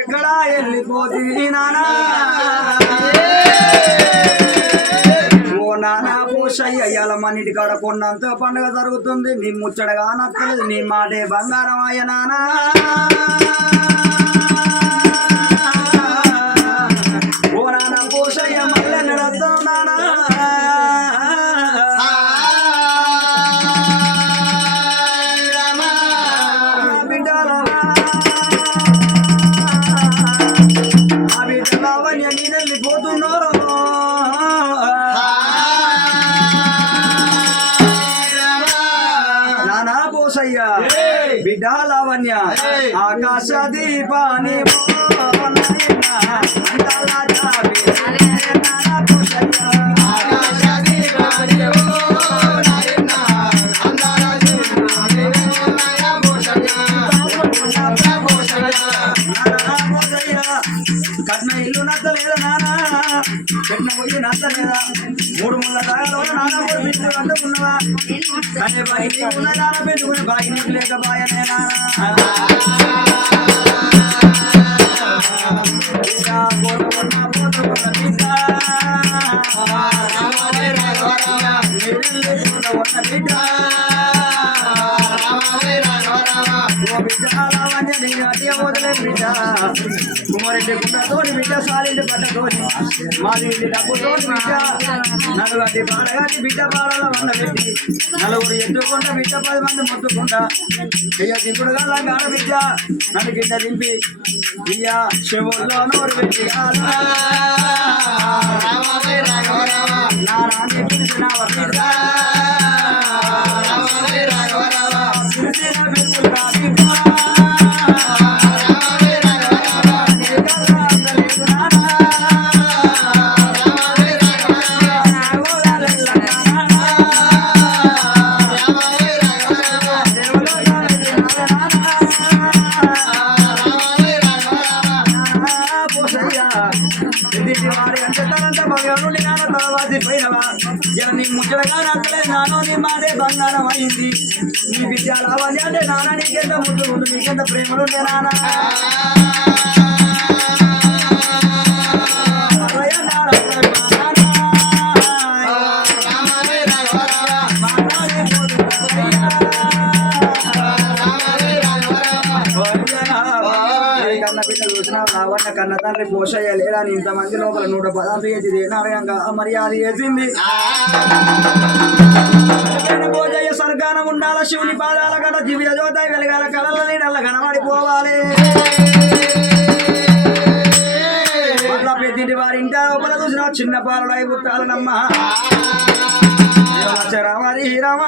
ఎక్కడ వెళ్ళిపోతీ నానా ఓ నానా పోషయ్య ఇవాళ మన ఇంటి కాడ కొండంత పండుగ జరుగుతుంది నీ ముచ్చడగా నచ్చలేదు నీ మాటే బంగారం అయ్య నానా ఓ నానా పోషయ్య మళ్ళీ నడద్దాం నానా పోతున్నారు నానా పోసయ్య బిడ్డ లావణ్య ఆకాశ దీపాని కట్న ఇల్లు నచ్చలేదా నానా పెట్టిన పొయ్యి నచ్చలేదా 3 ముళ్ళ దాగలో నాన్న కూడా పెట్టుకుని అందుకున్నావా కానీ బాగి ఉన్న నాన్న పెట్టుకుని బాగి నీకు లేక బాయనే కుమారెడ్డి గుండతోని బిడ్డ సాలింటి పట్టతోని మాది డబ్బుతోని బిడ్డ నలుగురి పాడగాని బిడ్డ పాడాల వంద పెట్టి నలుగురు ఎత్తుకుంటా బిడ్డ 10 మంది మొత్తుకుంటా ఇయ్య దింపుడుగా గాడ బిడ్డ నన్ను గిడ్డ దింపి ఇయ్య శివుల్లో నోరు పెట్టి నారాన్ని పిలిచిన బిడ్డ నీ ముచ్చడగా నచ్చలేదు నానో నీ మాదే బంగారం అయింది నీ బిడ్డ లావాలి అంటే నాన్న నీకెంత ముద్దు ఉండు నీకెంత ప్రేమలు ఉండే నాన్న కన్న బిడ్డ చూసిన రావన్న కన్న తండ్రి పోషయ్య లేదని ఇంతమంది లోపల 116 వేసింది నారాయణంగా మర్యాద వేసింది పోజయ్య సర్గానం ఉండాల శివుని పాదాల కడ దివ్య జ్యోతాయి వెలగాల కళల నీడల్ల కనబడిపోవాలి అట్లా పెద్దింటి వారి ఇంట లోపల చూసిన చిన్న పాలడై పుట్టాలనమ్మ రామ రామ